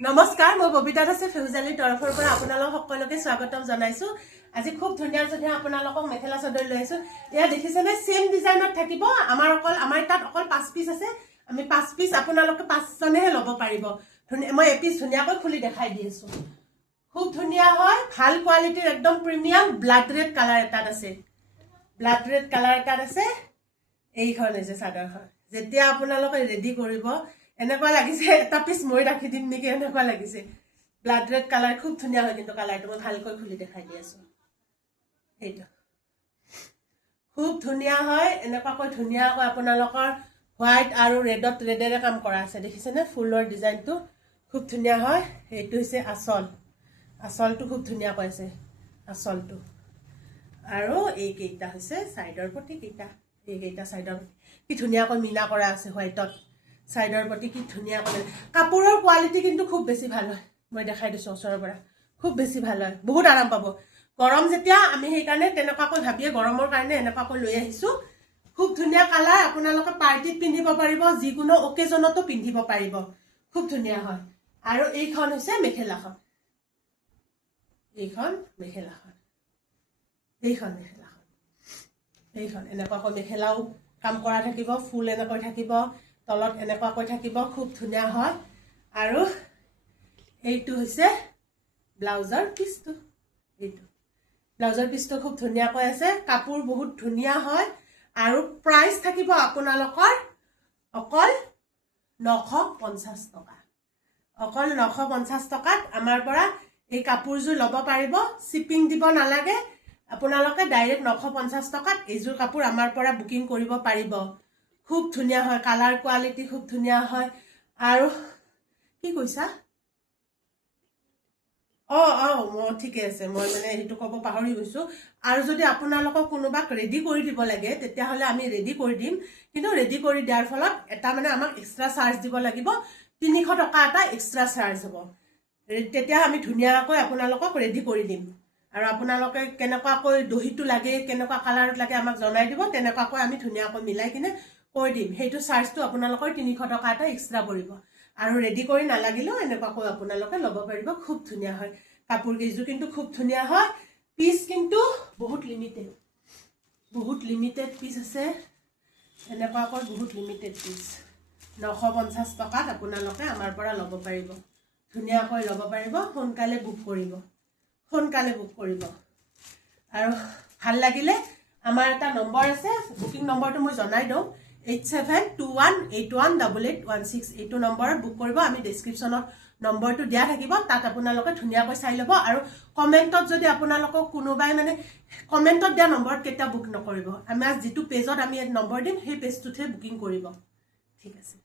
নমস্কাৰ, মই ববিতা দাসে ফেউজালিৰ তৰফৰ পৰা আপোনালোক সকলোকে স্বাগতম জনাইছো। আজি খুব ধুনীয়া ধুনীয়া আপোনালোকক মেখেলা চাদৰ লৈ আহিছো। এয়া দেখিছেনে, সেম ডিজাইনত থাকিব। আমাৰ তাত অকল 5 পিচ আছে। আমি 5 পিচ আপোনালোকে 5 জনেহে ল'ব পাৰিব। মই এপিচ ধুনীয়াকৈ খুলি দেখাই দি আছো। খুব ধুনীয়া হয়, ভাল কোৱালিটিৰ, একদম প্ৰিমিয়াম ব্লাড ৰেড কালাৰ এটাত আছে। ব্লাড ৰেড কালাৰ এটাত আছে। এইখন হৈছে চাদৰখন। যেতিয়া আপোনালোকে ৰেডি কৰিব, এনেকুৱা লাগিছে এটা পিস মই ৰাখি দিম নেকি, এনেকুৱা লাগিছে। ব্লাড ৰেড কালাৰ খুব ধুনীয়া হয়, কিন্তু কালাৰটো মই ভালকৈ খুলি দেখাই দি আছো। এইটো খুব ধুনীয়া হয়, এনেকুৱাকৈ ধুনীয়াকৈ আপোনালোকৰ হোৱাইট আৰু ৰেডেৰে কাম কৰা আছে। দেখিছেনে, ফুলৰ ডিজাইনটো খুব ধুনীয়া হয়। এইটো হৈছে আঁচলটো খুব ধুনীয়াকৈ আছে আঁচলটো। আৰু এইকেইটা হৈছে চাইডৰ পটি কেইটা। এইকেইটা চাইডৰ কি ধুনীয়াকৈ মিনা কৰা আছে হোৱাইটত। সাইডৰ প্ৰতি কি ধুনীয়া কৰে। কাপোৰৰ কোৱালিটি কিন্তু খুব বেছি ভাল হয়। মই দেখাই দিছো ওচৰৰ পৰা, খুব বেছি ভাল হয়, বহুত আৰাম পাব। গৰম যেতিয়া, আমি সেইকাৰণে তেনেকুৱাকৈ ভাবিয়ে গৰমৰ কাৰণে এনেকুৱাকৈ লৈ আহিছো। খুব ধুনীয়া কালাৰ, আপোনালোকে পাৰ্টিত পিন্ধিব পাৰিব, যিকোনো অকেজনতো পিন্ধিব পাৰিব। খুব ধুনীয়া হয়। আৰু এইখন হৈছে মেখেলাখন। এইখন এনেকুৱাকৈ মেখেলাও কাম কৰা থাকিব, ফুল এনেকৈ থাকিব, তলত এনেকুৱাকৈ থাকিব, খুব ধুনীয়া হয়। আৰু এইটো হৈছে ব্লাউজৰ পিচটো। এইটো ব্লাউজৰ পিচটো খুব ধুনীয়াকৈ আছে। কাপোৰ বহুত ধুনীয়া হয়। আৰু প্ৰাইচ থাকিব আপোনালোকৰ অকল 950 টকা। অকল 950 টকাত আমাৰ পৰা এই কাপোৰযোৰ ল'ব পাৰিব। শ্বিপিং দিব নালাগে। আপোনালোকে ডাইৰেক্ট 950 টকাত এইযোৰ কাপোৰ আমাৰ পৰা বুকিং কৰিব পাৰিব। খুব ধুনীয়া হয়, কালাৰ কোৱালিটি খুব ধুনীয়া হয়। আৰু কি কৈছা? ঠিকে আছে, মই মানে সেইটো ক'ব পাহৰি গৈছো। আৰু যদি আপোনালোকক কোনোবাক ৰেডি কৰি দিব লাগে, তেতিয়াহ'লে আমি ৰেডি কৰি দিম। কিন্তু ৰেডি কৰি দিয়াৰ ফলত এটা মানে আমাক এক্সট্ৰা চাৰ্জ দিব লাগিব। 300 টকা এটা এক্সট্ৰা চাৰ্জ হ'ব। তেতিয়া আমি ধুনীয়াকৈ আপোনালোকক ৰেডি কৰি দিম। আৰু আপোনালোকে কেনেকুৱাকৈ দহিটো লাগে, কেনেকুৱা কালাৰত লাগে আমাক জনাই দিব। তেনেকুৱাকৈ আমি ধুনীয়াকৈ মিলাই কিনে কৰি দিম। সেইটো চাৰ্জটো আপোনালোকৰ 300 টকা এটা এক্সট্ৰা পৰিব। আৰু ৰেডি কৰি নালাগিলেও এনেকুৱাকৈ আপোনালোকে ল'ব পাৰিব। খুব ধুনীয়া হয় কাপোৰ কেইযোৰ, কিন্তু খুব ধুনীয়া হয়। পিচ কিন্তু বহুত লিমিটেড পিচ আছে। এনেকুৱাকৈ বহুত লিমিটেড পিচ। 950 টকাত আপোনালোকে আমাৰ পৰা ল'ব পাৰিব। ধুনীয়াকৈ ল'ব পাৰিব। সোনকালে বুক কৰিব। আৰু ভাল লাগিলে আমাৰ এটা নম্বৰ আছে, বুকিং নম্বৰটো মই জনাই দিওঁ। 8721818816। এইটো নম্বৰত বুক কৰিব। আমি ডেছক্ৰিপশ্যনত নম্বৰটো দিয়া থাকিব, তাত আপোনালোকে ধুনীয়াকৈ চাই ল'ব। আৰু কমেণ্টত যদি আপোনালোকক কোনোবাই মানে কমেণ্টত দিয়া নম্বৰত কেতিয়াও বুক নকৰিব। আমাৰ যিটো পেজত আমি নম্বৰ দিম, সেই পেজটোতহে বুকিং কৰিব। ঠিক আছে।